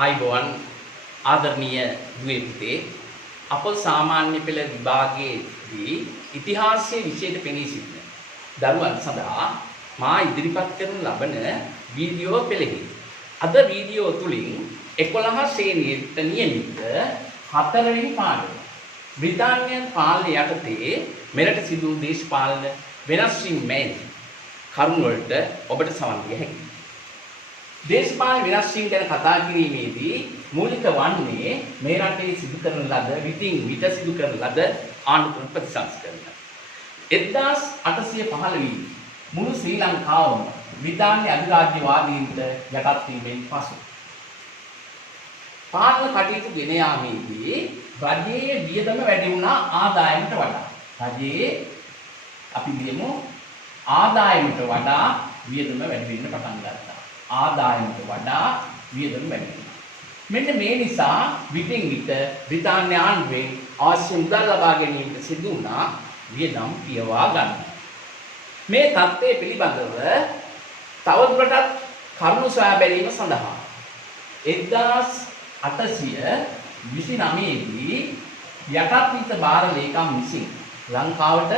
ආයිබෝවන් ආදරණීය දුවේ පුතේ අප සාමාන්‍ය පෙළ විභාගයේදී ඉතිහාසයේ විෂයට පෙනී සිටින දරුවන් සඳහා මා ඉදිරිපත් කරන ලබන වීඩියෝ පෙළෙහි අද වීඩියෝ තුලින් 11 ශ්‍රේණියට නියමිත 4 වෙනි පාඩම බ්‍රිතාන්‍යයන් පාලනය යටතේ මෙරට සිදු වූ දේශපාලන වෙනස් වීම් මෙන් කරුණු වලට ඔබට සවන් දිය හැකියි. දේශපාලන වෙනස් වීම් ගැන කතා කිරීමේදී මූලික වන්නේ මේ රටේ සිදු කරන ලද විටින් විට සිදු කරන ලද ආණ්ඩුක්‍රම ප්‍රතිසංස්කරණ. 1815 මුළු ශ්‍රී ලංකාවම බ්‍රිතාන්‍ය අධිරාජ්‍යවාදීන්ට යටත් වීමෙන් පසු පාලන කටයුතු ගෙන යාමේදී රජයේ වියදම වැඩි වුණා ආදායමට වඩා. රජයේ අපි කියමු ආදායමට වඩා වියදම වැඩි වෙන්න පටන් ගත්තා. ආදායමට වඩා වියදම වැඩි වෙනවා. මෙන්න මේ නිසා විටින් විට බ්‍රිතාන්‍ය ආණ්ඩුවෙන් අවශ්‍ය මුදල් ලබා ගැනීමට සිදු වුණා වියදම් පියවා ගන්න. මේ தත්ත්වය පිළිබඳව තවදුරටත් කරුණු සොයා බැලීම සඳහා 1829 දී යටත් විත්ත භාර ලේකම් විසින් ලංකාවට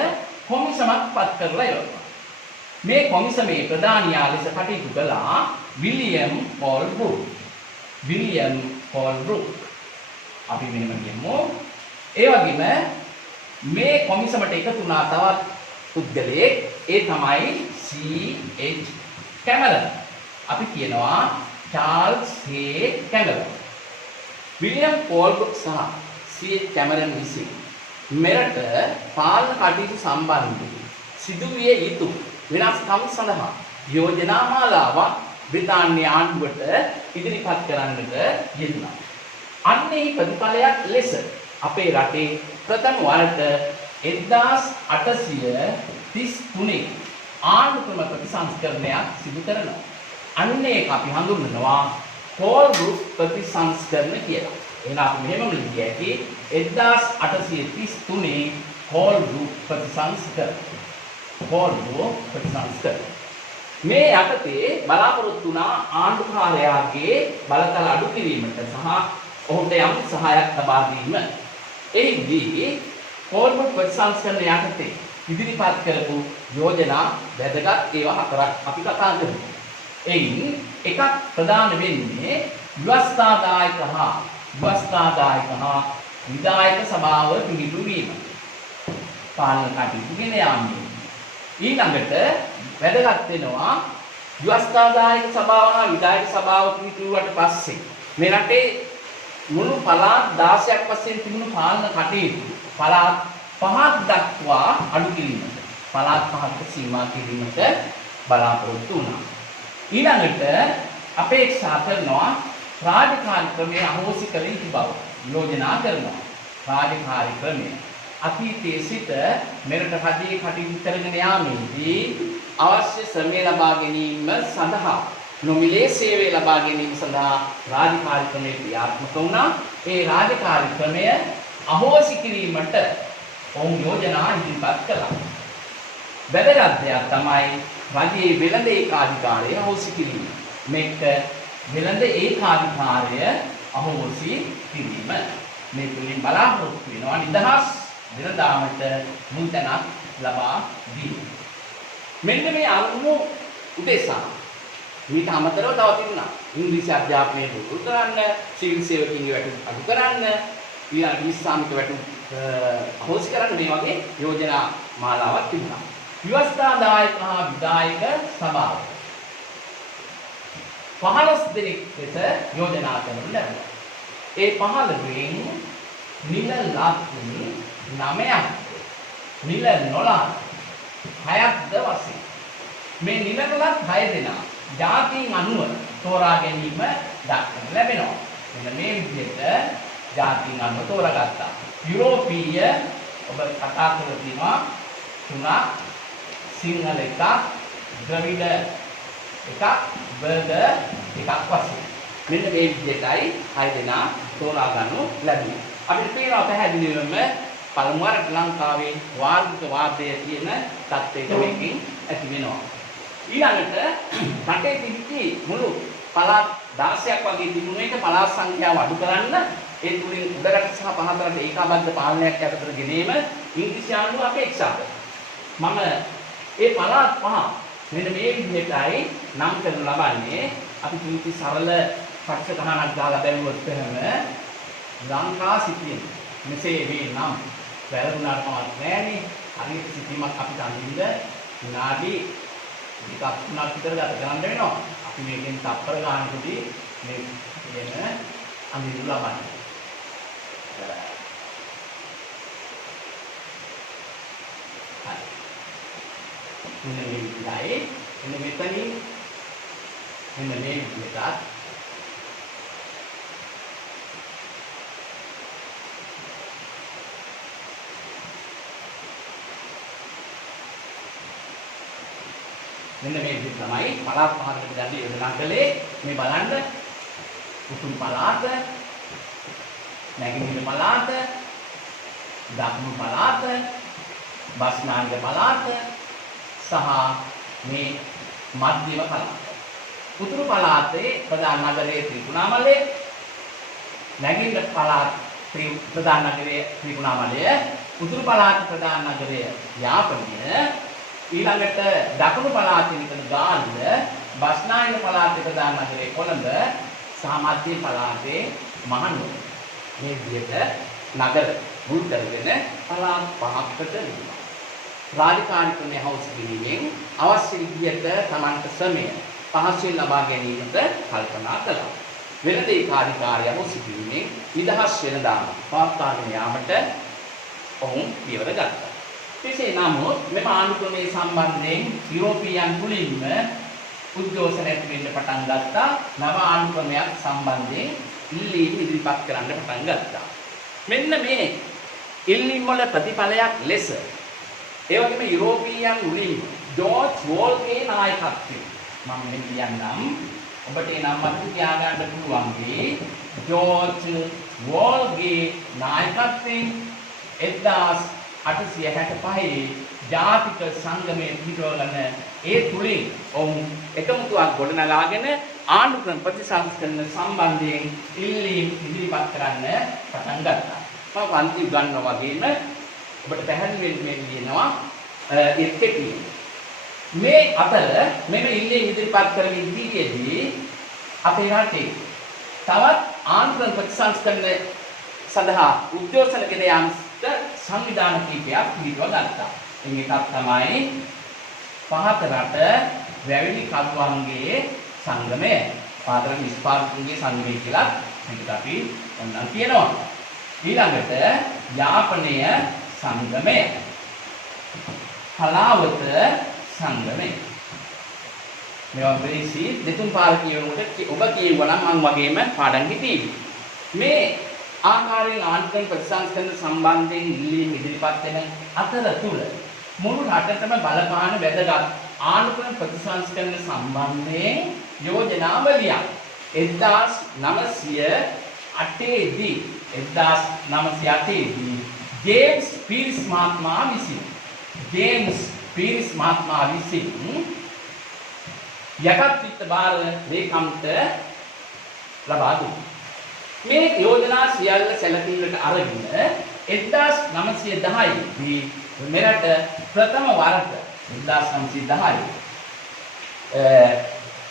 කොමිසමක් පත් කරලා ඉවරනවා. මේ කොමිසමේ ප්‍රධානියා ලෙස කටයුතු කළා William Paul Brooke. William Paul Brooke. අපි මෙහෙම කියමු. ඒ වගේම මේ කොමිසමට එකතු වුණා තවත් පුද්ගලයෙක්. ඒ තමයි C.H. කැමරන්. අපි කියනවා චාල්ස් හේ කැමරන්. විලියම් පෝල් බ්‍රූක් සහ C.H. කැමරන් විසින් මෙරට පාලන කටයුතු සම්බන්ධව සිදුවිය යුතු වෙනස්කම් සඳහා යෝජනා මාලාවක් බ්‍රිතාන්‍ය ආණ්ඩුවට ඉදිරිපත් කරන්නට යෙදුණා. අන්නේ ප්‍රතිඵලයක් ලෙස අපේ රටේ ප්‍රථම වරට 1833 ආණ්ඩුක්‍රම ප්‍රතිසංස්කරණයක් සිදු කරනවා. අන්න ඒක අපි හඳුන්වනවා පෝල් බ්‍රූක් ප්‍රතිසංස්කරණ කියලා. එහෙනම් අපි මෙහෙම ලියන්නේ ඇති 1833 පෝල් බ්‍රූක් ප්‍රතිසංස්කරණ. පෝල් බ්‍රූක් ප්‍රතිසංස්කරණ. මේ යටතේ බලාපොරොත්තු වුණා ආණ්ඩුකාරයාගේ බලතල අඩු කිරීමට සහ ඔහුට යම් සහායක් ලබා දීම. එහිදී පෝල් බ්‍රූක් ප්‍රතිසංස්කරණ යටතේ ඉදිරිපත් කරපු යෝජනා වැදගත් ඒවා හතරක් අපි කතා කරමු. එයින් එකක් ප්‍රධාන වෙන්නේ ව්‍යවස්ථාදායක හා විධායක සභාව පිළිතුරීම. පාලන කටයුතු ගෙන යාමේ. ඊළඟට වැදගත් වෙනවා ව්‍යවස්ථාදායක සභාව හා විධායක සභාව පිළිතුරුවට පස්සේ මේ රටේ මුළු පළාත් 16ක් වශයෙන් තිබුණු පාලන කටයුතු පළාත් 5ක් දක්වා අඩු කිරීමට පළාත් 5කට සීමා කිරීමට බලාපොරොත්තු වුණා. ඊළඟට අපේක්ෂා කරනවා රාජකාරී ක්‍රමයේ අහෝසි කළ යුතු බව යෝජනා කරනවා. රාජකාරී ක්‍රමය අතීතයේ සිට මෙරට රජයේ කටයුතු කරගෙන යාමේදී අවශ්‍ය ශ්‍රමය ලබා ගැනීම සඳහා නොමිලේ සේවය ලබා ගැනීම සඳහා රාජකාරී ක්‍රමය ක්‍රියාත්මක වුණා. ඒ රාජකාරී ක්‍රමය අහෝසි කිරීමට ඔවුන් යෝජනා ඉදිරිපත් කළා. වැදගත් දෙයක් තමයි රජයේ වෙළඳ ඒකාධිකාරය අහෝසි කිරීම. මේක වෙළඳ ඒකාධිකාරය අහෝසි කිරීම. මේ තුලින් බලාපොරොත්තු වෙනවා නිදහස් වෙළඳාමට මුල්තැනක් ලබා දීම. මෙන්න මේ අරමුණු උදෙසා ඊට අමතරව තව තිබුණා ඉංග්‍රීසි අධ්‍යාපනය දුරු කරන්න, සිවිල් සේවකින්ගේ වැටුප් අඩු කරන්න, ඊළඟ ඉස්ලාමික වැටුප් අහෝසි කරන්න මේ වගේ යෝජනා මාලාවක් තිබුණා. ව්‍යවස්ථාදායක හා විධායක සභාව 15 දෙනෙක් ලෙස යෝජනා කරනු ලැබුණා. ඒ 15 නිල ලත් 9ක් නිල නොලත් 6ක්ද වශයෙන් මේ නිල නොලත් 6 දෙනා ජාතීන් අනුව තෝරා ගැනීම දක්වන්න ලැබෙනවා. මෙන්න මේ විදිහට ජාතීන් අනුව තෝරාගත්තා. යුරෝපීය ඔබ කතා කරලා තියෙනවා 3ක්, සිංහල එකක්, ද්‍රවිඩ එකක්, බර්ග එකක් වශයෙන්. මෙන්න මේ විදිහටයි 6 දෙනා තෝරා ගන්නු ලැබුණේ. අපිට පේනවා පැහැදිලිවම පළමු වරට ලංකාවේ වාර්ගික වාදයේ තියෙන තත්ත්වයක මේකෙන් ඇති වෙනවා. ඊළඟට රටේ තිබිච්ච මුළු පළාත් 16ක් වගේ තිබුණ එක පළාත් සංඛ්‍යාව අඩු කරන්න ඒ තුලින් උඩරට සහ පහතරට ඒකාබද්ධ පාලනයක් යටතට ගෙනීම ඉංග්‍රීසි ආණ්ඩුව අපේක්ෂා කරනවා. මම ඒ පළාත් පහ මෙන්න මේ විදිහටයි නම් කරනු ලබන්නේ. අපි කිසි සරල පක්ෂ ගණනක් දාලා බැලුවොත් එහෙම ලංකා සිටින මෙසේ වේ නම් වැරදුනාට කමක් නැහැනේ. හරියට සිටීමක් අපිට අඳින්න විනාඩි දෙකක් තුනක් විතර ගත කරන්න වෙනවා. අපි මේකෙන් තප්පර ගානකදී මේ කියන අඳින්න ලබන්නේ. මෙන්න මේ විදිහයි. මෙන්න මෙතනින් මෙන්න මේ විදිහට මෙන්න මේ විදිහට තමයි පළාත් පහකට දැන් යොදනා කළේ. මේ බලන්න උතුම් පළාත, නැගෙනහිර පළාත, දකුණු පළාත, බස්නාහිර පළාත සහ මේ මධ්‍යම පළාත. උතුරු පළාතේ ප්‍රධාන නගරයේ ත්‍රිකුණාමලය, නැගෙනහිර පළාත ප්‍රධාන නගරයේ ත්‍රිකුණාමලය, උතුරු පළාත ප්‍රධාන නගරය යාපනය, ඊළඟට දකුණු පළාතේ ඉන්න ගාල්ල, බස්නාහිර පළාතේ ප්‍රධාන නගරයේ කොළඹ සහ මධ්‍ය පළාතේ මහනුවර. මේ විදිහට නගර මුල් කරගෙන පළාත් පහකට විභාග. රාජකාරී ක්‍රමයේ හවුස් කිරීමෙන් අවශ්‍ය විදිහට Tamanට ශ්‍රමය පහසුවෙන් ලබා ගැනීමට කල්පනා කළා. වෙළඳ කාර්යය සිදුවීමෙන් නිදහස් වෙනදාම පවත්වාගෙන යාමට ඔවුන් පියවර ගත්තා. කෙසේ නමුත් මෙම ආණ්ඩුක්‍රමයේ සම්බන්ධයෙන් යුරෝපීයන් තුලින්ම උද්ඝෝෂණ ඇති වෙන්න පටන් ගත්තා. නව ආණ්ඩුක්‍රමයක් සම්බන්ධයෙන් ඉල්ලීම් ඉදිරිපත් කරන්න පටන් ගත්තා. මෙන්න මේ ඉල්ලීම් වල ප්‍රතිඵලයක් ලෙස ඒ වගේම යුරෝපීයන් මුලින්ම ජෝර්ජ් වෝල්ගේ නායකත්වයෙන් මම මෙන්න කියන්නම් ඔබට ඒ නම මතක තියාගන්න පුළුවන් වේ. ජෝර්ජ් වෝල්ගේ නායකත්වයෙන් 1865 ජාතික සංගමයේ පිටවගෙන ඒ තුලින් ඔවුන් එකමුතුවක් ගොඩනගාගෙන ආණ්ඩුක්‍රම ප්‍රතිසංස්කරණ සම්බන්ධයෙන් ඉල්ලීම් ඉදිරිපත් කරන්න පටන් ගත්තා. මම පන්ති උගන්වනවා වගේම ඔබට පැහැදිලි වෙන්න කියනවා එක්කෙකී මේ අතර මෙම ඉල්ලීම් ඉදිරිපත් කරමින් ඉදිරියේදී අපේ රටේ තවත් ආණ්ඩුක්‍රම ප්‍රතිසංස්කරණ සඳහා උද්ඝෝෂණ ගෙන යාමට සංවිධාන කීපයක් පිළිතුර ගත්තා. එකක් තමයි පහත රට වැවිලි කරුවන්ගේ සංගමය. පහත රට නිෂ්පාදකයන්ගේ සංගමය කියලා මේකට අපි ඔන්නම් කියනවා. ඊළඟට යාපනය සංගමය, හලාවත සංගමය. මේවා බේසි දෙතුන් පාර කියනකොට ඔබ කියවනම් මම වගේම පාඩම් හිතීවි. මේ ආකාරයෙන් ආණ්ඩුක්‍රම ප්‍රතිසංස්කරණ සම්බන්ධයෙන් ඉල්ලීම් ඉදිරිපත් වෙන අතරතුර මුළු රටටම බලපාන වැදගත් ආණ්ඩුක්‍රම ප්‍රතිසංස්කරණ සම්බන්ධයෙන් යෝජනාවලියක් 1908 දී ජේම්ස් පීරිස් මහත්මයා විසින් යටත් විත්ත භාර ලේකම්ට ලබා දුන්නා. මේ යෝජනා සියල්ල සැලකිල්ලට අරගෙන 1910 දී මෙරට ප්‍රථම වරට 1910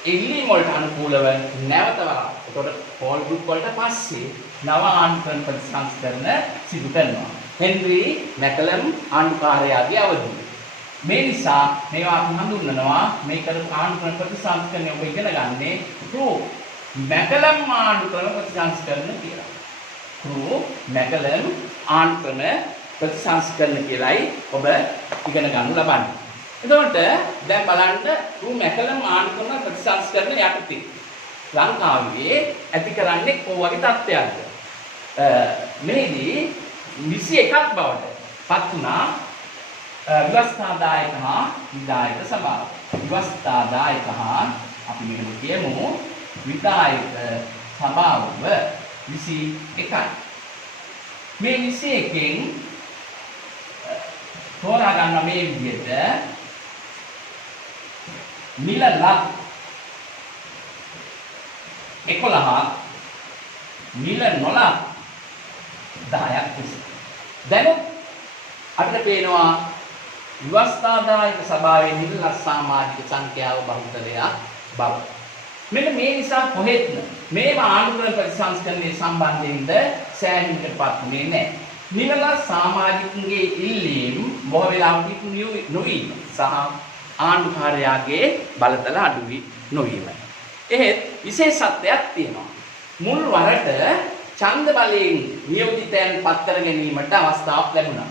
ඉල්ලීම් වලට අනුකූලව නැවත වරක් එතකොට පෝල් ගෲප් වලට පස්සේ නව ආණ්ඩුක්‍රම ප්‍රතිසංස්කරණ සිදු කරනවා. හෙන්රි මැකලම් ආණ්ඩුකාරයාගේ අවධිය. මේ නිසා මේවා අපි හඳුන්වනවා මේ කරපු ආණ්ඩුක්‍රම ප්‍රතිසංස්කරණය ඔබ ඉගෙන ගන්නේ මැකලම් ආණ්ඩුක්‍රම ප්‍රතිසංස්කරණ කියලා. මැකලම් ආණ්ඩුක්‍රම ප්‍රතිසංස්කරණ කියලායි ඔබ ඉගෙන ගන්න ලබන්නේ. එතකොට දැන් බලන්න මැකලම් ආණ්ඩුක්‍රම ප්‍රතිසංස්කරණ යටතේ ලංකාවේ ඇති කරන්නේ කොහොමගේ තත්ත්වයක්ද? මේදී 21ක් බවට පත් වුණා විවස්ථාදායක හා විධායක සභාව. විවස්ථාදායක හා අපි මෙහෙම කියමු විධායක සභාව 21යි. මේ 21කින් තෝරා ගන්න මේ විදිහට මිල ලක් 11 මිල නොලක් 10ක් විසි. දැන් අපිට පේනවා ව්‍යවස්ථාදායක සභාවේ නිල සමාජික සංඛ්‍යාව බහුතරයක් බව. මෙන්න මේ නිසා කොහෙත්ම මේව ආණ්ඩුක්‍රම ප්‍රතිසංස්කරණයේ සම්බන්ධයෙන්ද සෑහීමකටපත් වෙන්නේ නැහැ. නිල සමාජිකගේ ඉල්ලීම් බොහෝ වෙලාවට නොවීම සහ ආණ්ඩුකාරයාගේ බලතල අඩු වී නොවීම. එහෙත් විශේෂත්වයක් තියෙනවා. මුල් වරට ඡන්ද බලයෙන් නියෝජිතයන් පත් කර ගැනීමට අවස්ථාවක් ලැබුණා.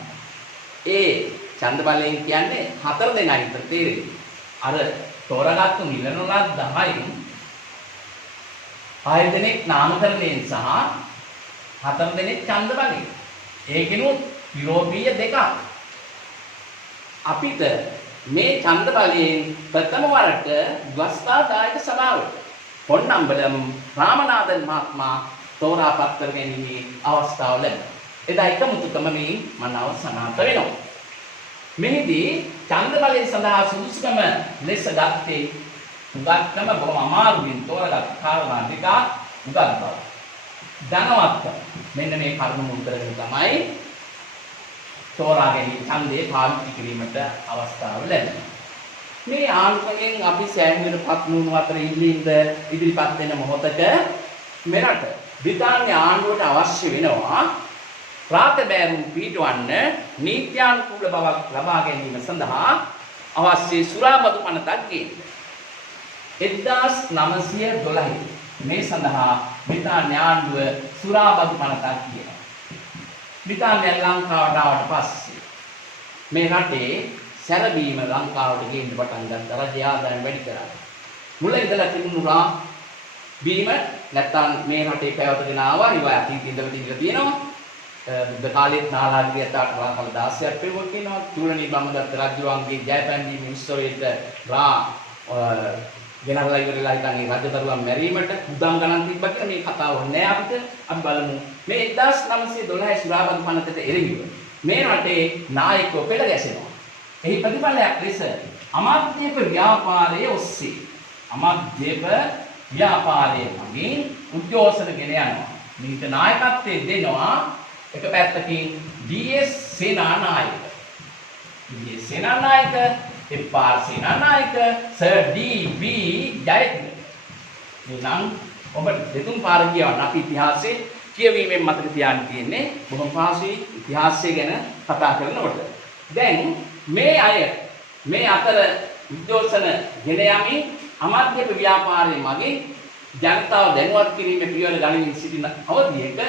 ඒ ඡන්ද බලයෙන් කියන්නේ 4 දෙනයි විතර තේරෙන්නේ. අර තෝරාගත්තු මිලනොලක් 10න් 6 දෙනෙක් නාමකරණයෙන් සහ 4 දෙනෙක් ඡන්ද බලයෙන්. ඒකිනුත් යුරෝපීය දෙකක්. අපිට මේ ඡන්ද බලයෙන් ප්‍රථම වරට ව්‍යවස්ථාදායක සභාවට පොන්නම්බලම් රාමනාදන් මහත්මයා තෝරාපත් කර ගැනීමේ අවස්ථාව ලැබුණා. එදා එකමුතුකම මේ මනාව සනාථ වෙනවා. මෙහිදී ඡන්ද බලය සඳහා සුදුසුකම ලෙස ගත්තේ උගත්කම බොහොම අමාරුවෙන් තෝරාගත් කාරණා දෙක උගත් බව. ධනවත්කම මෙන්න මේ කරුණු මුල් කරගෙන තමයි තෝරා ගැනීම ඡන්දේ පාවිච්චි කිරීමට අවස්ථාව ලැබෙනවා. මේ ආණ්ඩුවෙන් අපි සෑහීමකටපත් වුණු අතර ඉල්ලීම්ද ඉදිරිපත් වෙන මොහොතක මෙරට බ්‍රිතාන්‍ය ආණ්ඩුවට අවශ්‍ය වෙනවා ප්‍රාතබෑරුම් පිටවන්න නීත්‍යානුකූල බවක් ලබා ගැනීම සඳහා අවශ්‍ය සුරාබදු පනතක් ගේන්න. 1912 මේ සඳහා බ්‍රිතාන්‍ය ආණ්ඩුව සුරාබදු පනතක් කියනවා. බ්‍රිතාන්‍ය ලංකාවට ආවට පස්සේ මේ රටේ සැරබීම ලංකාවට ගේන්න පටන් ගත්ත රජය ආදායම වැඩි කරා. මුල ඉඳලා තිබුණා බීම නැත්තම් මේ රටේ පැවතගෙන ආවා ඉවා අතීතයේ ඉඳලා තිබිලා තියෙනවා. බුද්ධ කාලයේත් නාලාගිරියට රාකල 16ක් පෙරුවක් කියනවා. චූලනී බම්මදත්ත රජුවන්ගේ ජයපැන්දීම උත්සවයේද රා ගෙනල්ලා ඉවරලා ඉතින් ඒ රජදරුවන් මැරීමට උදම් ගණන් තිබ්බා කියලා මේ කතාව නෑ අපිට. අපි බලමු මේ 1912 සුරාබදු පනතට එරෙහිව මේ රටේ නායකයෝ පෙළ ගැසෙනවා. එහි ප්‍රතිඵලයක් ලෙස අමාත්‍යප ව්‍යාපාරයේ ඔස්සේ අමාත්‍යප ව්‍යාපාරයේ මගින් උද්ඝෝෂණ ගෙන යනවා. මේක නායකත්වයේ දෙනවා එක පැත්තකින් D S. Senanayake. D S. Senanayake, F R. Senanayake, sir D B. Jayatilaka. මේ නම් ඔබ දෙතුන් පාර කියවන්න අපි ඉතිහාසයේ කියවීමෙන් මතක තියාගන්න තියෙන්නේ බොහොම පහසුයි ඉතිහාසය ගැන කතා කරනකොට. දැන් මේ අය මේ අතර උද්ඝෝෂණ ගෙන යමින් අමාත්‍යප ව්‍යාපාරයේ මගින් ජනතාව දැනුවත් කිරීමේ පියවර ගනිමින් සිටින අවධියක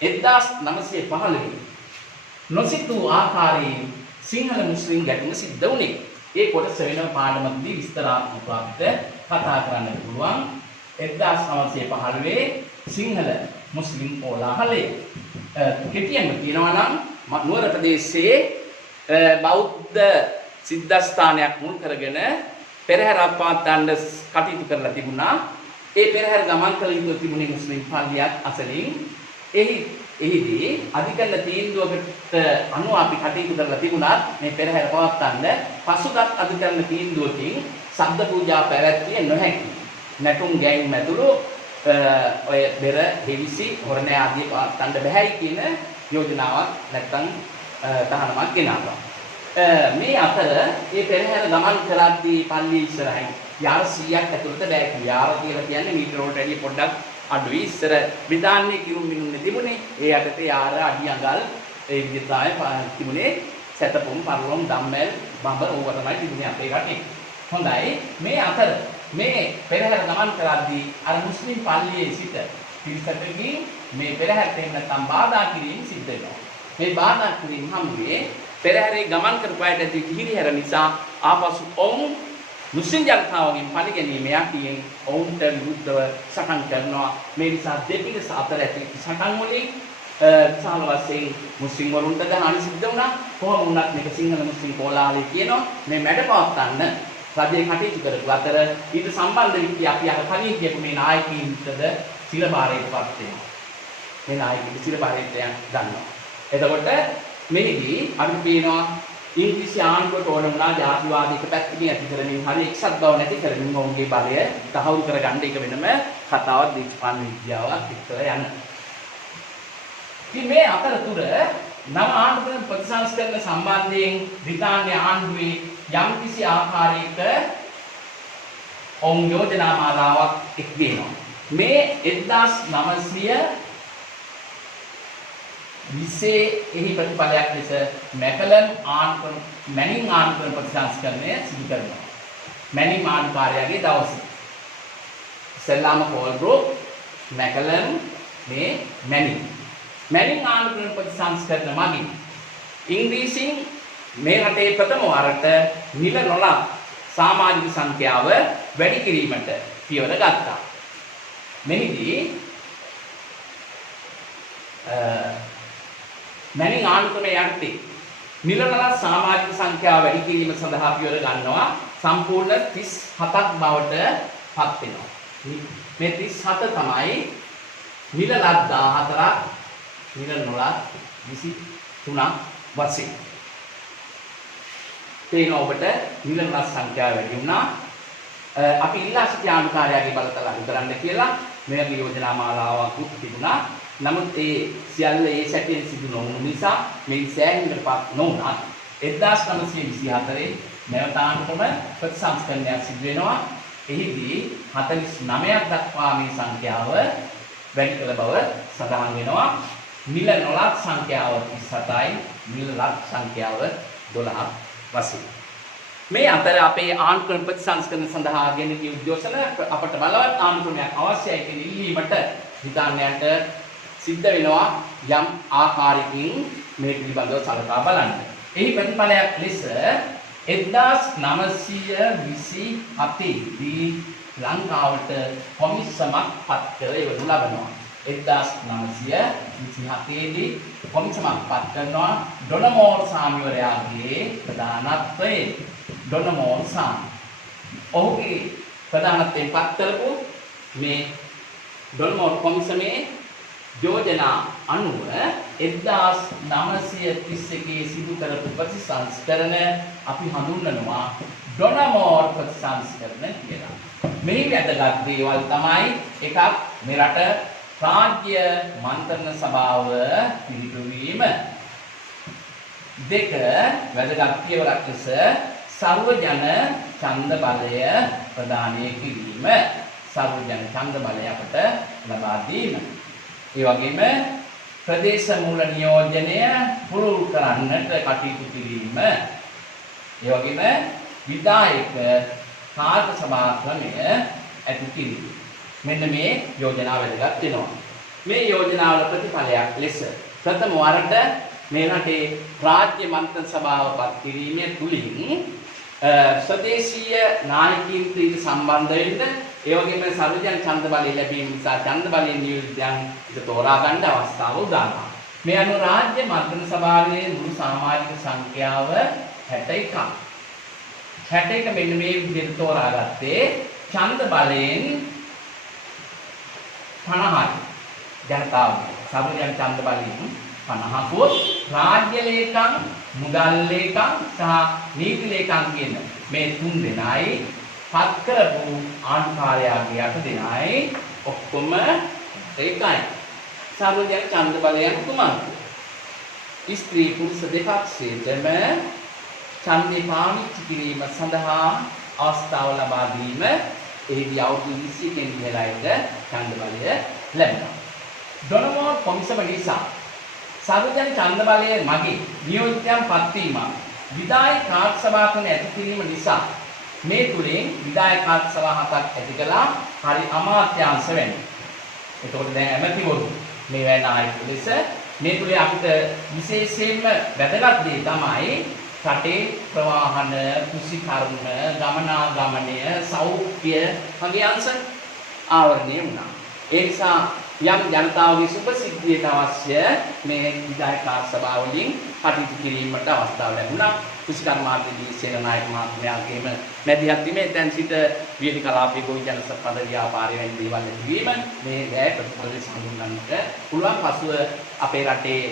1915 නොසිතූ ආකාරයෙන් සිංහල මුස්ලිම් ගැටුම සිද්ධ වුණේ. ඒ කොටස වෙනම පාඩමකදී විස්තරාත්මකව අපිට කතා කරන්න පුළුවන්. 1915 සිංහල මුස්ලිම් ඕලාහලය. කෙටියෙන්ම කියනවා නම් නුවර ප්‍රදේශයේ බෞද්ධ සිද්ධාස්ථානයක් මුල් කරගෙන පෙරහැරක් පවත්වන්න කටයුතු කරලා තිබුණා. ඒ පෙරහැර ගමන් කළ යුතු තිබුණේ මුස්ලිම් පල්ලියක් අසලින්. එහිදී අධිකරණ තීන්දුවකට අනුව අපි කටයුතු කරලා තිබුණත් මේ පෙරහැර පවත්වන්න පසුගත් අධිකරණ තීන්දුවකින් ශබ්ද පූජා පැවැත්විය නොහැකි. නැටුම් ගැයීම් ඇතුළු ඔය බෙර හිවිසි හොරණ ආදී පවත්වන්න බැහැයි කියන යෝජනාවක් නැත්තම් තහනමක් ගෙනාවා. මේ අතර මේ පෙරහැර ගමන් කරද්දී පල්ලිය ඉස්සරහින් යාර 100ක් ඇතුළත බෑ කියලා. යාර කියලා කියන්නේ මීටර වලට වැඩිය පොඩ්ඩක් අඩුයි. ඉස්සර බ්‍රිතාන්‍යයේ කිරුම් මිනුන්නේ තිබුණේ. ඒ යටතේ යාර අඩි අඟල් ඒ විදිහට තමයි තිබුණේ. සැතපුම් පරලොම් ධම්මල් බඹ ඕවා තමයි තිබුණේ අපේ රටේ. හොඳයි. මේ අතර මේ පෙරහැර ගමන් කරද්දී අර මුස්ලිම් පල්ලියේ සිට පිරිසකකින් මේ පෙරහැරට එන්න නැත්නම් බාධා කිරීම සිද්ධ වෙනවා. මේ බාධා කිරීම හැමුවේ පෙරහැරේ ගමන් කරපු අයට ඇති හිරිහැර නිසා ආපසු ඔවුන් මුස්ලිම් ජනතාවගෙන් පරිගැනීම යකින් ඔවුන්ට විරුද්ධව සටන් කරනවා. මේ නිසා දෙපිරිස අතර ඇති සටන් වලින් විශාල වශයෙන් මුස්ලිම් වරුන්ට හානි සිද්ධ වුණා. කොහොම වුණත් මේක සිංහල මුස්ලිම් කෝලාහලය කියනවා. මේ මැඩ පවත්වන්න රජයේ කටයුතු කරපු අතර ඊට සම්බන්ධ විදිහ අපි අර කලින් කියපු මේ නායකයින්ටද සිරබාරයටපත් වෙනවා. මේ නායකයින්ට සිරබාරයට ගන්නවා. එතකොට මෙහිදී අපිට පේනවා ඉංග්‍රීසි ආණ්ඩුවට ඕන වුණා ජාතිවාදී එක පැත්තකින් ඇති කරමින් හරි එක්සත් බව නැති කරමින් ඔවුන්ගේ බලය තහවුරු කරගන්න එක වෙනම කතාවක් දේශපාලන විද්‍යාවක් එක්කලා යන. ඉතින් මේ අතරතුර නව ආණ්ඩුක්‍රම ප්‍රතිසංස්කරණ සම්බන්ධයෙන් බ්‍රිතාන්‍ය ආණ්ඩුවේ යම්කිසි ආකාරයක ඔවුන් යෝජනා මාලාවක් එක් වෙනවා. මේ 1920 එහි ප්‍රතිඵලයක් ලෙස මැනින් ආණ්ඩුක්‍රම ප්‍රතිසංස්කරණය සිදු කරනවා. මැනින් ආණ්ඩුකාරයාගේ දවසේ ඉස්ලාම කෝල්බ්‍රොක් මැකලන් මේ මැනින් ආණ්ඩුක්‍රම ප්‍රතිසංස්කරණ මගින් ඉංග්‍රීසින් මේ රටේ ප්‍රථම වරට මිල නොලක් සමාජික සංඛ්‍යාව වැඩි කිරීමට පියවර ගත්තා. මෙහිදී මැනින් ආණ්ඩුක්‍රමයේ යටතේ මිල නොලක් සමාජික සංඛ්‍යාව වැඩි කිරීම සඳහා පියවර ගන්නවා සම්පූර්ණ 37ක් බවට පත් වෙනවා. මේ 37 තමයි මිල ලක් 14ක් මිල නොලක් 23ක් වශයෙන්. තේන ඔබට මිල නොලක් සංඛ්‍යාව වැඩි වුණා. අපි ඉල්ලා සිටි ආණ්ඩුකාරයාගේ බලතල අඩු කරන්න කියලා මෙවැනි යෝජනා මාලාවක් තිබුණා. නමුත් ඒ සියල්ල ඒ සැටියෙන් සිදු නොවුණු නිසා මේ සෑහීමකටපත් නොවුණා. 1924 නැවත ආණ්ඩුක්‍රම ප්‍රතිසංස්කරණයක් සිදු වෙනවා. එහිදී 49ක් දක්වා මේ සංඛ්‍යාව වැඩි කළ බව සඳහන් වෙනවා. මිල නොලක් සංඛ්‍යාව 37යි මිල ලක් සංඛ්‍යාව 12ක් වශයෙන්. මේ අතර අපේ ආණ්ඩුක්‍රම ප්‍රතිසංස්කරණ සඳහා ගෙන ගිය උද්ඝෝෂණ අපට බලවත් ආණ්ඩුක්‍රමයක් අවශ්‍යයි කියන ඉල්ලීමට හිතාන්නට සිද්ධ වෙනවා යම් ආකාරයකින් මේ පිළිබඳව සලකා බලන්න. එහි ප්‍රතිඵලයක් ලෙස 1927 දී ලංකාවට කොමිසමක් පත් කර ඉවරු ලබනවා. 1927 දී කොමිසමක් පත් කරනවා ඩොනමෝර් සාමිවරයාගේ ප්‍රධානත්වයෙන්. ඩොනමෝර් සාමි. ඔහුගේ ප්‍රධානත්වයෙන් පත් කරපු මේ ඩොනමෝර් කොමිසමේ යෝජනා අනුව 1931 සිදු කරපු ප්‍රතිසංස්කරණ අපි හඳුන්වනවා ඩොනමෝර් ප්‍රතිසංස්කරණ කියලා. මෙහි වැදගත් දේවල් තමයි එකක් මේ රට රාජ්‍ය මන්ත්‍රණ සභාව පිළිපැදවීම. දෙක වැදගත් පියවරක් ලෙස සර්වජන ඡන්ද බලය ප්‍රදානය කිරීම. සර්වජන ඡන්ද බලය අපට ලබා දීම. ඒ වගේම ප්‍රදේශ මූල නියෝජනය පුරුදු කරන්නට කටයුතු කිරීම. ඒ වගේම විධායක කාර්ය සභා ක්‍රමය ඇති කිරීම. මෙන්න මේ යෝජනා වැදගත් වෙනවා. මේ යෝජනාවල ප්‍රතිඵලයක් ලෙස ප්‍රථම වරට මේ රටේ රාජ්‍ය මන්ත්‍රණ සභාව පත් කිරීමේ තුලින් ස්වදේශීය නායකයින්ට සම්බන්ධ වෙන්න ඒ වගේම සර්වජන ඡන්ද බලය ලැබීම නිසා ඡන්ද බලයෙන් නියෝජිතයන් තෝරා ගන්න අවස්ථාව උදා වෙනවා. මේ අනුව රාජ්‍ය මන්ත්‍රණ සභාවේ මුළු සමාජික සංඛ්‍යාව 61ක්. 61 මෙන්න මේ විදිහට තෝරාගත්තේ ඡන්ද බලයෙන් 50යි. ජනතාව සර්වජන ඡන්ද බලයෙන් 50කුත් රාජ්‍ය ලේකම්, මුදල් ලේකම් සහ නීති ලේකම් කියන මේ තුන් දෙනායි පත් කරපු ආණ්ඩුකාරයාගේ 8 දෙනායි ඔක්කොම ඒකයි. සර්වජන ඡන්ද බලයන් කුමක්ද? ස්ත්‍රී පුරුෂ දෙපක්ෂයටම ඡන්දේ පාවිච්චි කිරීම සඳහා අවස්ථාව ලබා දීම. එහිදී අවුරුදු 20කින් ඉහළයිද ඡන්ද බලය ලැබෙනවා. ඩොනමෝර් කොමිසම නිසා සර්වජන ඡන්ද බලයේ මගින් නියෝජිතයන් පත්වීම විධායක කාර්ය සභා ක්‍රම ඇති කිරීම නිසා මේ තුලින් විධායක කාර්ය සභා 7ක් ඇති කළා. හරි අමාත්‍යාංශ වෙන්නේ. එතකොට දැන් ඇමතිවරු මේ වෙන ආයතන ලෙස මේ තුලේ අපිට විශේෂයෙන්ම වැදගත් දේ තමයි රටේ ප්‍රවාහන, කෘෂිකර්ම, ගමනාගමනය, සෞඛ්‍ය වගේ අංශ ආවරණය වුණා. ඒ නිසා යම් ජනතාවගේ සුභසිද්ධියට අවශ්‍ය මේ විධායක කාර්ය සභාව වලින් කටයුතු කිරීමට අවස්ථාව ලැබුණා. කෘෂිකර්මාන්තදී සේනානායක මහත්මයාගේම මැදිහත් වීමෙන් දැන් සිට වියලි කලාපයේ ගොවි ජන සම්පද ව්‍යාපාරය වැනි දේවල් ඇතිවීම මේ වැය ප්‍රතිපලයේ සම්බන්ධන්නට පුළුවන්. පසුව අපේ රටේ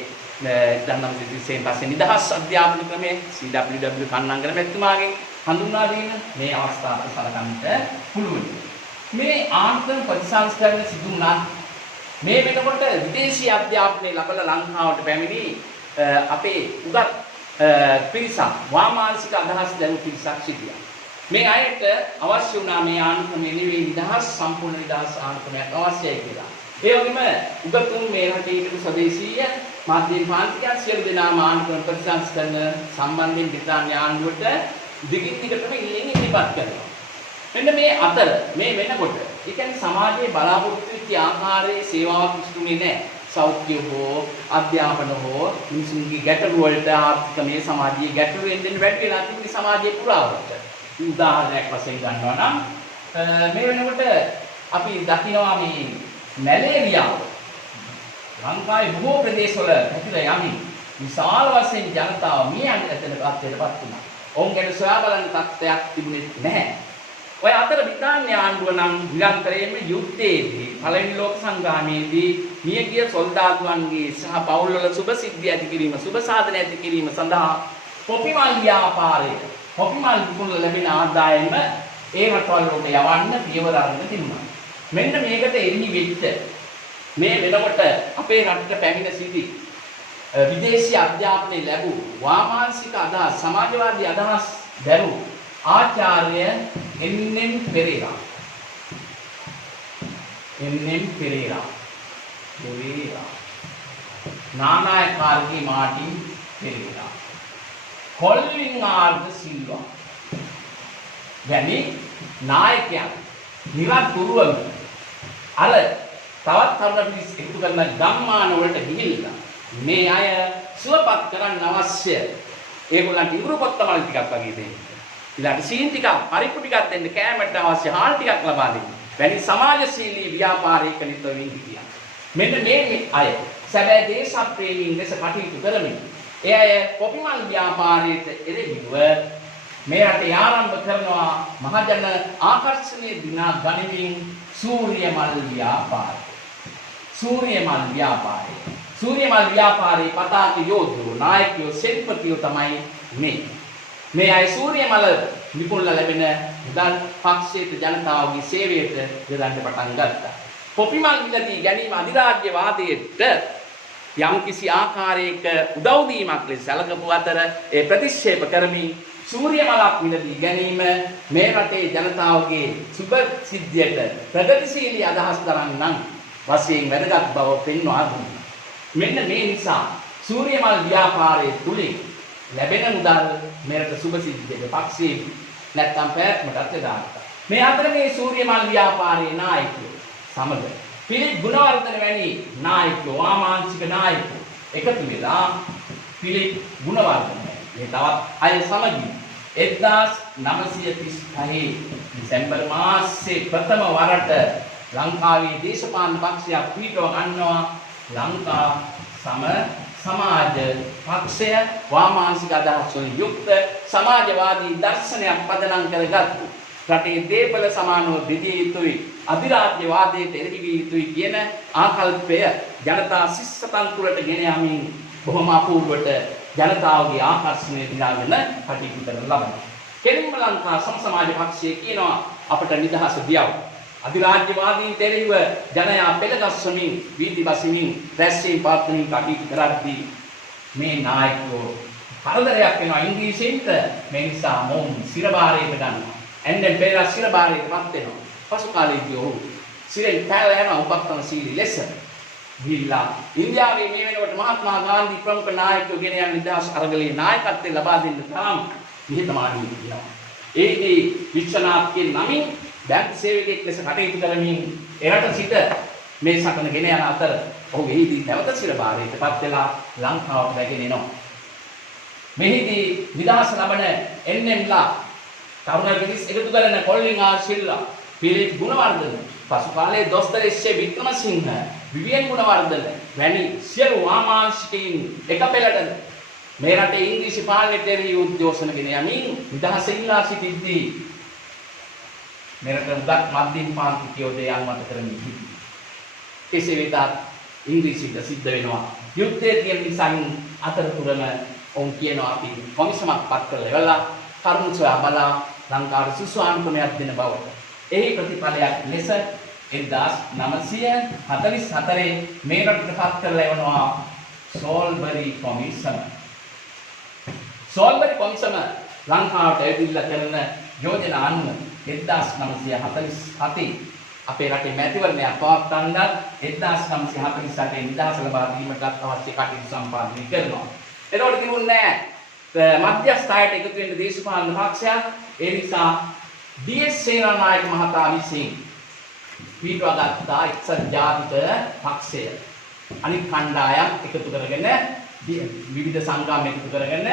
දන්නම් විශේෂයෙන් පස්සේ නිදහස් අධ්‍යාපන ක්‍රමයේ CWW කන්නංගර මැතිතුමාගෙන් හඳුන්වා දීම මේ අවස්ථාවට සලකන්නට පුළුවන්. මේ ආන්තර ප්‍රතිසංස්කරණ සිදු වුණා. මේ වෙනකොට විදේශීය අධ්‍යාපනය ලැබලා ලංකාවට පැමිණි අපේ උගත් පිරිසක් වාමාංශික අදහස් දැනු පිරිසක් සිටියා. මේ අයට අවශ්‍ය වුණා මේ ආන්තමේ නෙවෙයි නිදහස් සම්පූර්ණ නිදහස් ආන්තමයක් අවශ්‍යයි කියලා. ඒ වගේම උගතුන් මේ රටේ හිටපු ස්වදේශීය මාධ්‍යයෙන් පාන්තිකයන් සියලු දෙනාම ආන්තම ප්‍රතිසංස්කරණ සම්බන්ධයෙන් බ්‍රිතාන්‍ය ආණ්ඩුවට දිගින් දිගටම ඉල්ලීම් ඉදිරිපත් කරනවා. මෙන්න මේ අතර මේ වෙනකොට ඒ කියන්නේ සමාජයේ බලාපොරොත්තු වෙච්ච ආකාරයේ සේවාවක් ඉස්තුනේ නැහැ. සෞඛ්‍ය හෝ අධ්‍යාපන හෝ මිනිසුන්ගේ ගැටලු වලට ආර්ථික මේ සමාජයේ ගැටලු වෙනින් වැඩි වෙලා තිබුණේ සමාජයේ පුරාවට. උදාහරණයක් වශයෙන් ගන්නවා නම් මේ වෙනකොට අපි දකිනවා මේ මැලේරියාව ලංකාවේ බොහෝ ප්‍රදේශවල පැතිරලා යමින් විශාල වශයෙන් ජනතාව මේ අතටපත් වුණා. ඔවුන් ගැන සොයා බලන්න තත්ත්වයක් තිබුණේ නැහැ. ඔය අතර බ්‍රිතාන්‍ය ආණ්ඩුව නම් නිරන්තරයෙන්ම යුද්ධයේදී පළවෙනි ලෝක සංග්‍රාමයේදී මියගිය සොල්දාදුවන්ගේ සහ පවුල්වල සුබ සිද්ධි ඇති කිරීම, සුබ සාධන ඇති කිරීම සඳහා පොපිමල් ව්‍යාපාරය, පොපිමල් විකුණන ලැබෙන ආදායම ඒ රටවල් වලට යවන්න පියවර අරගෙන තිබුණා. මෙන්න මේකට එරෙහි වෙච්ච මේ වෙනකොට අපේ රටට පැමිණ සිටි විදේශීය අධ්‍යාපනය ලැබූ වාමාංශික අදහස්, සමාජවාදී අදහස් දැරු ආචාර්ය එන්.එන්. පෙරේරා නානායකාර්ගේ මාටින් පෙරේරා කොල්වින් ආර්ද සිල්වා වැනි නායකයන් නිරතුරුවම අර තවත් තරුණ පිරිස් එකතු කරන ගම්මාන වලට ගිහිල්ලා මේ අය සුවපත් කරන්න අවශ්‍ය ඒගොල්ලන්ට ඉඟුරු පොත්තමල් ටිකක් වගේ දෙන්න. ඊළඟට සීන් ටිකක්, පරිප්පු ටිකක් දෙන්න, කෑමට අවශ්‍ය හාල් ටිකක් ලබා දෙන්න. වැනි සමාජශීලී ව්‍යාපාරයක නිරත වෙමින් හිටියා. මෙන්න මේ අය සැබෑ දේශප්‍රේමීන් ලෙස කටයුතු කරමින් ඒ අය පොපිමල් ව්‍යාපාරයට එරෙහිව මේ රටේ ආරම්භ කරනවා මහජන ආකර්ෂණය දිනා ගනිමින් සූර්යමල් ව්‍යාපාරය. සූර්යමල් ව්‍යාපාරයේ පතාක යෝධයෝ, නායකයෝ, සෙන්පතියෝ තමයි මේ අය සූර්යමල විකුණලා ලැබෙන මුදල් පක්ෂයේ ජනතාවගේ සේවයට යොදන්න පටන් ගත්තා. පොපිමල් මිලදී ගැනීම අධිරාජ්‍යවාදයට යම් කිසි ආකාරයක උදව් දීමක් ලෙස සැලකපු අතර ඒ ප්‍රතික්ෂේප කරමින් සූර්යමලක් මිලදී ගැනීම මේ රටේ ජනතාවගේ සුබ සිද්ධියට ප්‍රගතිශීලී අදහස් දරන්නන් වශයෙන් වැදගත් බව පෙන්වා දුන්නා. මෙන්න මේ නිසා සූර්යමල් ව්‍යාපාරයේ තුලින් ලැබෙන මුදල් මෙරට සුබ සිද්ධියට පක්ෂයේ නැත්තම් පැවැත්මටත් යොදාගත්තා. මේ අතර මේ සූර්යමල් ව්‍යාපාරයේ නායකයෝ සමග පිලිප් ගුණවර්ධන වැනි නායකයෝ, වාමාංශික නායකයෝ එකතු වෙලා පිලිප් ගුණවර්ධන මේ තවත් අය සමගින් 1935 දෙසැම්බර් මාසයේ ප්‍රථම වරට ලංකාවේ දේශපාලන පක්ෂයක් පිටව ගන්නවා. ලංකා සමාජ පක්ෂය වාමාංශික අදහස් වලින් යුක්ත සමාජවාදී දර්ශනයක් පදනම් කරගත්තු රටේ දේපල සමානව බෙදිය යුතුයි, අධිරාජ්‍යවාදයට එරෙහි විය යුතුයි කියන ආකල්පය ජනතා ශිෂ්‍යතන්තුරට ගෙන යමින් බොහොම අපූර්වට ජනතාවගේ ආකර්ෂණය දිනාගෙන කටයුතු කරන ලබනවා. කෙලින්ම ලංකා සමාජ පක්ෂය කියනවා අපට නිදහස දියව. අධිරාජ්‍යවාදීන් දෙරෙහිව ජනයා පෙළගස්වමින්, වීදි බසිමින්, රැස්වීම් පාත්වමින් කටයුතු කරද්දී මේ නායකයෝ කරදරයක් වෙනවා ඉංග්‍රීසියෙන්ට. මේ නිසා මොවුන් සිරබාරයට ගන්නවා. එන්.එන්. පෙරේරා සිරබාරයටපත් වෙනවා. පසු කාලයේදී ඔහු සිරෙන් පැනලා යන උපක්‍රමශීලී ලෙස ගිහිල්ලා ඉන්දියාවේ මේ වෙනකොට මහත්මා ගාන්ධි ප්‍රමුඛ නායකයෝ ගෙන යන නිදහස් අරගලේ නායකත්වය ලබා දෙන්න තරම් නිහතමානී වෙනවා. ඒදී විශ්වනාථගේ නමින් බැංකු සේවකයෙක් ලෙස කටයුතු කරමින් එරට සිට මේ සටන ගෙන යන අතර ඔහු එහිදී නැවත සිරබාරයටපත් වෙලා ලංකාවට රැගෙන එනවා. මෙහිදී නිදහස ලබන එන්.එන්.ලා තරුණ පිරිස් එකතු කරන කොල්වින් ආර් සිල්වා, පිලිප් ගුණවර්ධන, පසු කාලයේ දොස්තර එස්.ඒ. වික්‍රමසිංහ, විවියන් ගුණවර්ධන වැනි සියලු වාමාංශිකයින් එක පෙළට මේ රටේ ඉංග්‍රීසි පාලනයට එරෙහි උද්ඝෝෂණ ගෙන යමින් නිදහස ඉල්ලා සිටිද්දී මෙරට උගත් මධ්‍යම පාන්තිකයෝ දෙයන් මත කරමින් සිටිනවා. කෙසේ වෙතත් ඉංග්‍රීසියට සිද්ධ වෙනවා යුද්ධයේ තියෙන නිසා අතරතුරම ඔවුන් කියනවා අපි කොමිසමක් පත් කරලා ඉවරලා කරුණු සොයා බලා ලංකාවට සුසු ආණ්ඩුක්‍රමයක් දෙන බවට. එහි ප්‍රතිඵලයක් ලෙස 1944 මේ රටට පත් කරලා එවනවා සෝල්බරි කොමිසම. සෝල්බරි කොමිසම ලංකාවට ඇවිල්ලා කරන යෝජනා අනුව 1947 අපේ රටේ මැතිවරණයක් පවත්වන්නත් 1948 නිදහස ලබා දීමටත් අවශ්‍ය කටයුතු සම්පාදනය කරනවා. ඒනොට තිබුණේ මධ්‍යස්ථ අයට එකතු වෙන්න දේශපාලන පක්ෂයක්. ඒ නිසා ඩී.එස්. සේනානායක මහතා විසින් පිටවගත්තා එක්සත් ජාතික පක්ෂය. අනිත් කණ්ඩායම් එකතු කරගෙන විවිධ සංගම් එකතු කරගෙන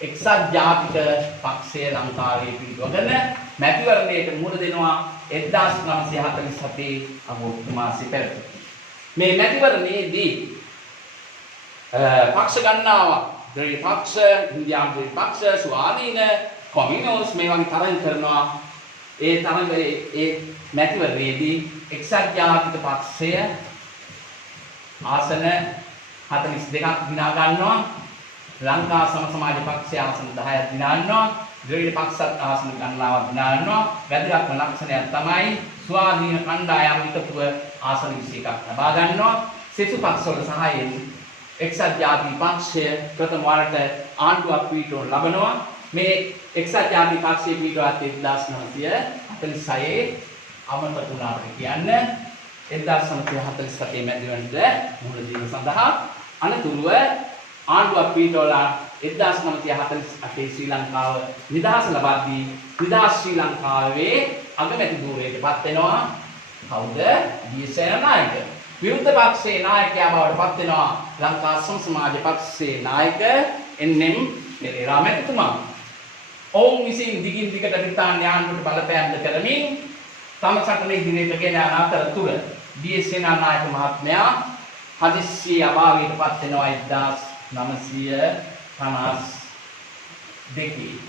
එක්සත් ජාතික පක්ෂය ලංකාවේ පිටවගෙන මැතිවරණයට මුහුණ දෙනවා 1947 අගෝස්තු මාසයේ පැවැත්. මේ මැතිවරණයේදී පක්ෂ ගණනාවක් ද්‍රවිඩ පක්ෂ, ඉන්දියානු ද්‍රවිඩ පක්ෂ, ස්වාධීන, කොමියුනිස්ට් මේ වගේ තරඟ කරනවා. ඒ තරඟයේ ඒ මැතිවරණයේදී එක්සත් ජාතික පක්ෂය ආසන 42ක් දිනා ගන්නවා. ලංකා සම සමාජ පක්ෂය ආසන 10ක් දිනා ගන්නවා. ද්‍රවිඩ පක්ෂත් ආසන ගණනාවක් දිනා ගන්නවා. වැදගත්ම ලක්ෂණයක් තමයි ස්වාධීන කණ්ඩායම් එකතුව ආසන 21ක් ලබා ගන්නවා. සෙසු පක්ෂවල සහායයෙන් එක්සත් ජාතික පක්ෂය ප්‍රථම වරට ආණ්ඩුවක් පිටවන ලබනවා. මේ එක්සත් ජාතික පක්ෂයේ පිටවත් 1946 අමතක වුණාට කියන්නේ 1947 මැදිවරණයට මුහුණ දීම සඳහා අනතුරුව ආණ්ඩුවක් පිටවලා 1948 ශ්‍රී ලංකාව නිදහස ලබද්දී නිදහස් ශ්‍රී ලංකාවේ අගමැති ධූරයටපත් වෙනවා. කවුද? ඩී.එස්. සේනානායක. විරුද්ධ පක්ෂයේ නායකයා බවට පත් වෙනවා ලංකා සම සමාජ පක්ෂයේ නායක එන්.එම්. පෙරේරා මැතිතුමා. ඔවුන් විසින් දිගින් දිගට බ්‍රිතාන්‍ය ආණ්ඩුවට බලපෑම් කරමින් තම සටන ඉදිරියට ගෙන යන අතරතුර ඩී.එස්. සේනානායක මහත්මයා හදිස්සියේ අභාවයට පත් වෙනවා 1952.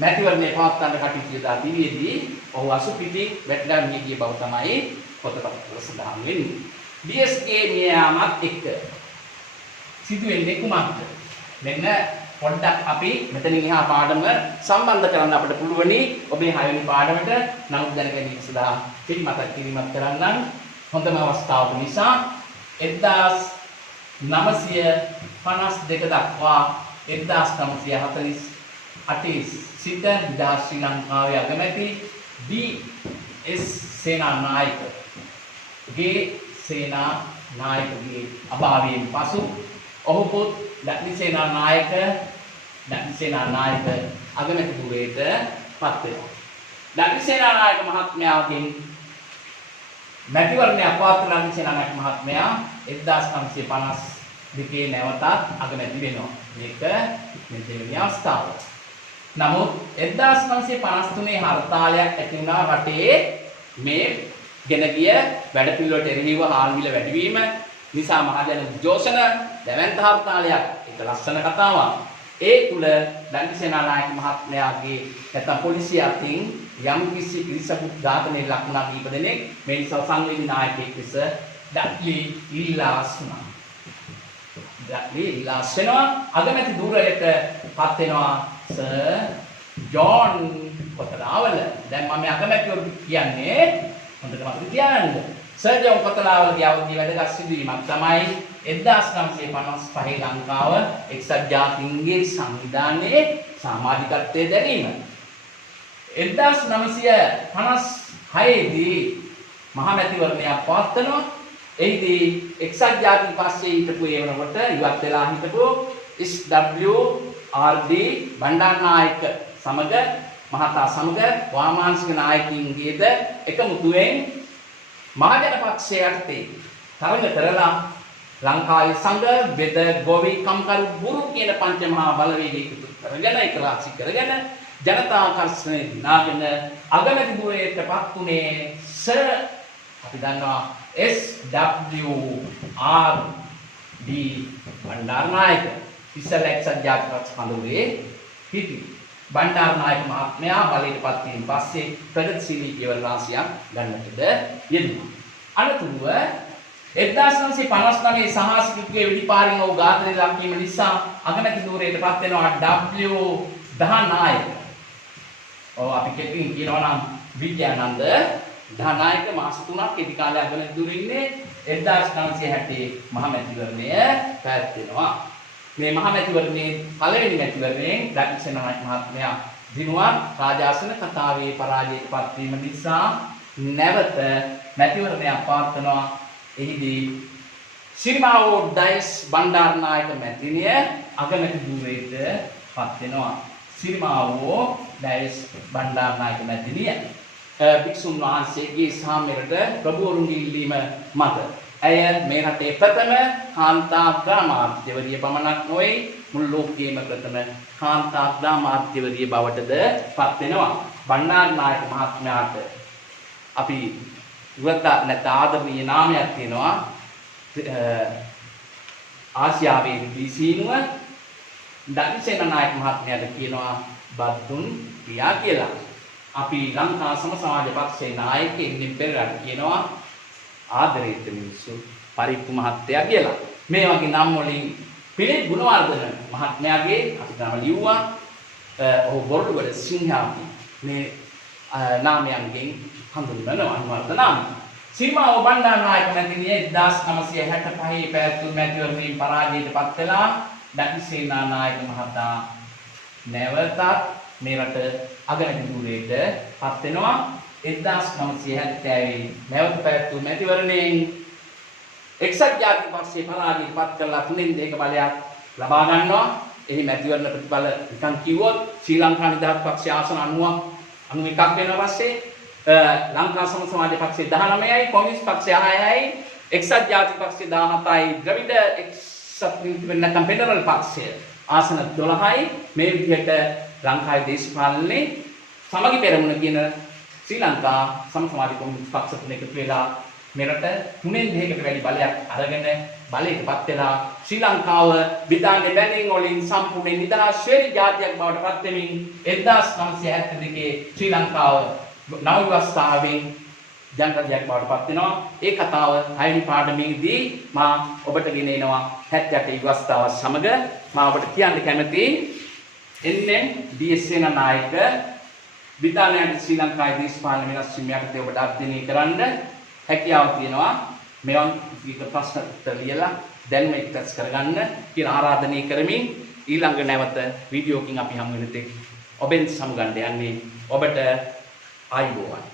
මැතිවරණය පවත්වන්න කටයුතු යොදා තිබෙද්දී ඔහු අසුපිටි වැටලා මිය ගිය බව තමයි පොතපත්වල සඳහන් වෙන්නේ. ඩී.එස්.ගේ මිය යාමත් එක්ක සිදුවෙන්නේ කුමක්ද? මෙන්න පොඩ්ඩක් අපි මෙතනින් එහා පාඩම සම්බන්ධ කරන්න අපිට පුළුවනි ඔබේ 6 වෙනි පාඩමට. නමුත් දැනගැනීම සඳහා පිළිමතක් කිරීමක් කරන්නම්. හොඳම අවස්ථාවක නිසා 1952 දක්වා 1948 සිට නිදහස් ශ්‍රී ලංකාවේ අගමැති ඩී.එස්. සේනානායකගේ අභාවයෙන් පසු ඔහුපොත් ඩග්ලි සේනානායක අගමැති ධුරයට පත් වෙනවා. ඩග්ලි සේනානායක මහත්මයාගෙන් මැතිවරණය පවත්වන ඩග්ලි සේනානායක මහත්මයා 1952 නැවතත් අගමැති වෙනවා. මේක මෙතෙවැනි අවස්ථාව. නමුත් 1953 හර්තාලයක් ඇති වුණා රටේ මේ ගෙන ගිය වැඩපිළිවෙලට එරෙහිව හාල් මිල වැඩිවීම නිසා මහජන උද්ඝෝෂණ දැවැන්ත හර්තාලයක්. ඒක ලස්සන කතාවක්. ඒ තුල ඩග්ලි සේනානායක මහත්මයාගේ නැත්නම් පොලිසිය අතින් යම් කිසි පිරිසකුත් ඝාතනයේ ලක්ුණා කීප දෙනෙක්. මේ නිසා සංවේදී නායකයෙක් ලෙස ඩග්ලි ඉල්ලාස්නා. ඩග්ලි ඉල්ලාස්නවා අගමැති ධුරයට පත් වෙනවා සර් ජෝන් කොතලාවල. දැන් මම අගමැතිවරු කියන්නේ හොඳට මතක තියාගන්න. සර් ජෝන් කොතලාවලගේ අවධිය වැදගත් සිදුවීමක් තමයි 1955 ලංකාව එක්සත් ජාතීන්ගේ සංවිධානයේ සමාජිකත්වයේ දැරීම. 1956 දී මහා මැතිවරණයක් පවත්වනවා. එහිදී එක්සත් ජාතීන් පස්සේ හිටපු ඒ වෙනකොට ඉවත් වෙලා හිටපු SW.R.D. බණ්ඩාරනායක සමග මහතා සමග වාමාංශික නායකයින්ගේද එකමුතුවෙන් මහජන පක්ෂයේ යටතේ තරඟ කරලා ලංකාවේ සංඝ වෙද ගොවි කම්කරු බුරු කියන පංච මහා බලවේග එකතු කරගෙන ඒක රාශි කරගෙන ජනතා ආකර්ෂණය දිනාගෙන අගමැති ධුරයටපත් උනේ සර් අපි දන්නවා SW.R.D. බණ්ඩාරනායක. ඉස්සර එක්සත් ජාතික පක්ෂ කඳවුරේ හිටි බණ්ඩාරනායක මහත්මයා බලයටපත් වීම පස්සේ ප්‍රගතිශීලී පියවර රාශියක් ගන්නටද යෙදුණා. අනතුරුව 1959 සහාසිකගේ වෙඩිපාරින් ඔහු ඝාතනයට ලක් වීම නිසා අගමැති ධුරයටපත් වෙනවා W. දහනායක. ඔව් අපි කෙටින් කියනවා නම් විජයානන්ද ධනායක මාස 3ක් ඉදි කාලයක් අගමැතිතුරු ඉන්නේ 1960 මහ මැතිවරණය පැවැත්වෙනවා. මේ මහ මැතිවරණයේ පළවෙනි මැතිවරණයෙන් රාජසේනානායක මහත්මයා දිනුවා රාජාසන කතාවේ පරාජයට පත්වීම නිසා නැවත මැතිවරණයක් පවත්වනවා. එහිදී සිරිමාවෝ ඩයිස් බණ්ඩාරනායක මැතිණිය අගමැති ධූරයට පත් වෙනවා. සිරිමාවෝ ඩයිස් බණ්ඩාරනායක මැතිණිය භික්ෂුන් වහන්සේගේ සාමයට ප්‍රභූවරුන්ගේ ඉල්ලීම මත ඇය මේ රටේ ප්‍රථම කාන්තා ග්‍රාමාධ්‍යවරිය පමණක් නොවේ මුළු ලෝකයේම ප්‍රථම කාන්තා ග්‍රාමාධ්‍යවරිය බවටද පත් වෙනවා. බණ්ඩාරනායක මහත්මයාට අපි ගුරුත්ව ආදරණීය නාමයක් තියෙනවා. ආසියාවේ විසීනුව දක්ෂිණානායක මහත්මයාට කියනවා බද්දුන් පියා කියලා. අපි ලංකා සම සමාජ පක්ෂයේ නායකයෙක්ගෙන් පෙරට කියනවා ආදරේත මිනිස්සු පරිප්පු මහත්තයා කියලා. මේ වගේ නම් වලින් පිළිත් ගුණවර්ධන මහත්මයාගේ අපි නම ලිව්වා. ඔහු බොරළුවල සිංහාපි මේ නාමයන්ගෙන් හඳුන්වනවා අනුවර්ධන නාමය. සිරිමාවෝ බණ්ඩාරනායක මැතිණිය 1965 පැවැත්වූ මැතිවරණයෙන් පරාජයට පත් වෙලා දක්ෂිණානායක මහතා නැවතත් මේ රට අගමැති ධූරයට පත් වෙනවා. 1970 නැවත පැවැත්වූ මැතිවරණයෙන් එක්සත් ජාතික පක්ෂයේ පරාජයට පත් කරලා 3/2 බලයක් ලබා ගන්නවා. එහි මැතිවරණ ප්‍රතිඵල නිකන් කිව්වොත් ශ්‍රී ලංකා නිදහස් පක්ෂය ආසන 91ක් වෙනවා. පස්සේ ලංකා සම සමාජ පක්ෂය 19යි, කොමියුනිස්ට් පක්ෂය 6යි, එක්සත් ජාතික පක්ෂය 17යි, ද්‍රවිඩ එක්සත් නැත්නම් ෆෙඩරල් පක්ෂය ආසන 12යි. මේ විදිහට ලංකාවේ දේශපාලනයේ සමගි පෙරමුණ කියන ශ්‍රී ලංකා සම සමාජ කොමියුනිස්ට් පක්ෂ තුන එකතු වෙලා මෙරට 3/2කට වැඩි බලයක් අරගෙන බලයටපත් වෙලා ශ්‍රී ලංකාව විධාන බැඳීම් වලින් සම්පූර්ණ නිදහස් ශ්‍රේණි ජාතියක් බවට පත් වෙමින් 1972 ශ්‍රී ලංකාව නව ව්‍යවස්ථාවෙන් ජනරජයක් බවට පත් වෙනවා. ඒ කතාව 6 වෙනි පාඩමේදී මා ඔබට ගෙන එනවා 78 ව්‍යවස්ථාව සමග. මා ඔබට කියන්න කැමතියි එන්නේ ඩී.එස්. සේනානායක විද්‍යාලයට ශ්‍රී ලංකාවේ දේශපාලන වෙනස් වීම යටතේ ඔබට අධ්‍යයනය කරන්න හැකියාව තියෙනවා. මෙවන් විවිධ ප්‍රශ්න උත්තර ලියලා දැන්ම එක්ස්ප්‍රෙස් කරගන්න කියලා ආරාධනය කරමින් ඊළඟ නැවත වීඩියෝකින් අපි හමු වෙන තෙක් ඔබෙන් සමුගන්න යන්නේ ඔබට ආයුබෝවන්.